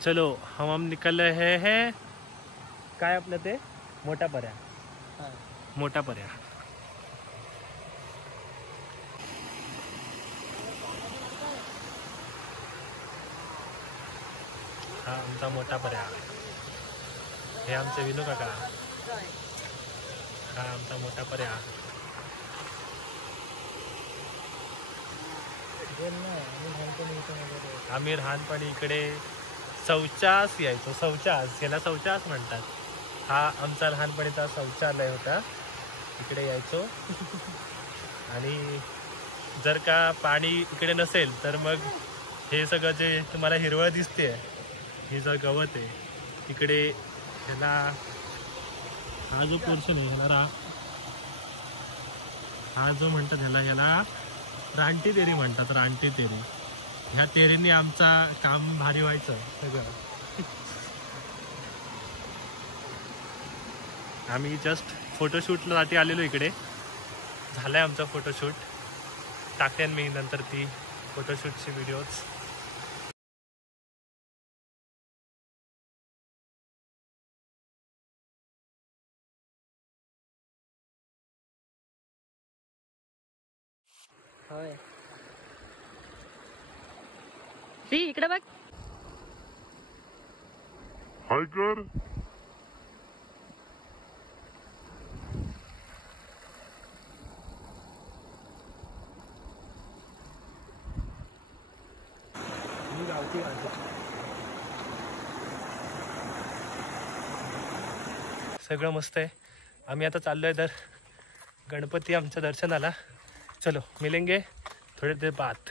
चलो हम निकल रहे हैं। काय आपलं ते मोठा पर्या, मोठा पर्या। हा आमचा मोठा पर्या, हे आमचे विनू काका, हा आमचा मोठा पर्या। आम्ही लहानपणी इकडे शौचास यायचो, शौचास, याला शौचास म्हणतात। हा आमचा लहानपणीचा शौचालय होता, इकडे यायचो। आणि जर का पाणी इकडे नसेल तर मग हे सगळं जे तुम्हाला हिरवळ दिसते, हे जर गवत आहे इकडे, ह्याला हा जो पोर्शन आहे ह्याला हा जो म्हणतात ह्याला रानटी तेरी म्हणतात, रानटी तेरी। ह्या तेरीने आमचा काम भारी व्हायचं सगळं। आम्ही जस्ट फोटोशूटसाठी आलेलो इकडे, झालाय आमचा फोटोशूट। टाकेन मी नंतर ती फोटोशूटची व्हिडिओज। होय सी इकडे बघ, हाय कर। सगळं मस्त आहे। आम्ही आता चाललोय तर गणपती आमच्या दर्शनाला। चलो मिलेंगे थोड़ी देर बाद।